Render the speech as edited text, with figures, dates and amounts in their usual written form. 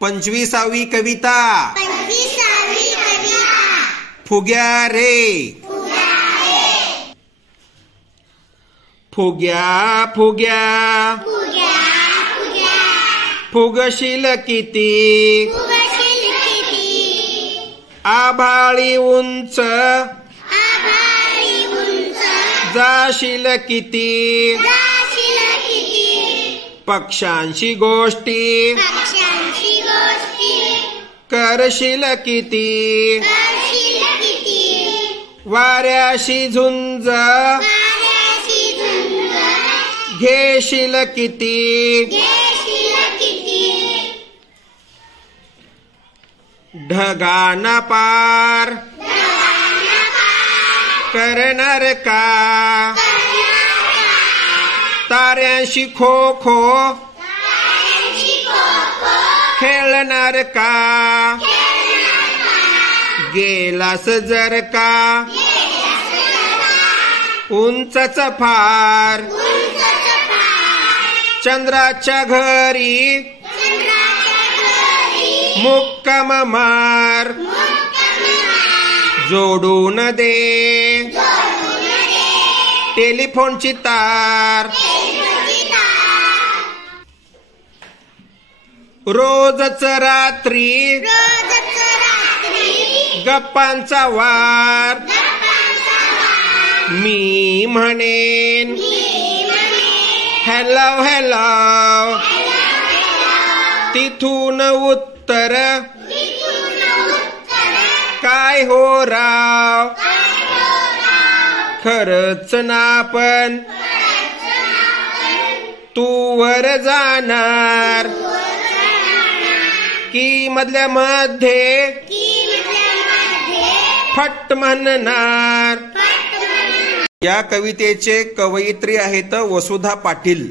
25वी कविता फुग्या रे फुग्या फुग्या फुगशील किती आभाळी उंच जाशील किती पक्ष्यांशी गोष्टी करशील किती वाऱ्याशी झुंज घेशील किती ढगांना पार करणार का ताऱ्यांशी खो खो खेळणार का गेलास जर का उंचच फार चंद्राच्या घरी मुक्काम मार जोडून दे टेलिफोनची तार रोजच रात्री गप्पांचा वार मी म्हणेन हॅलो हॅलो तिथून उत्तर काय हो राव खरच ना पण तू वर जाणार की मधल्या मध्ये फट म्हणणार। या कवितेचे कवयित्री आहेत वसुधा पाटील।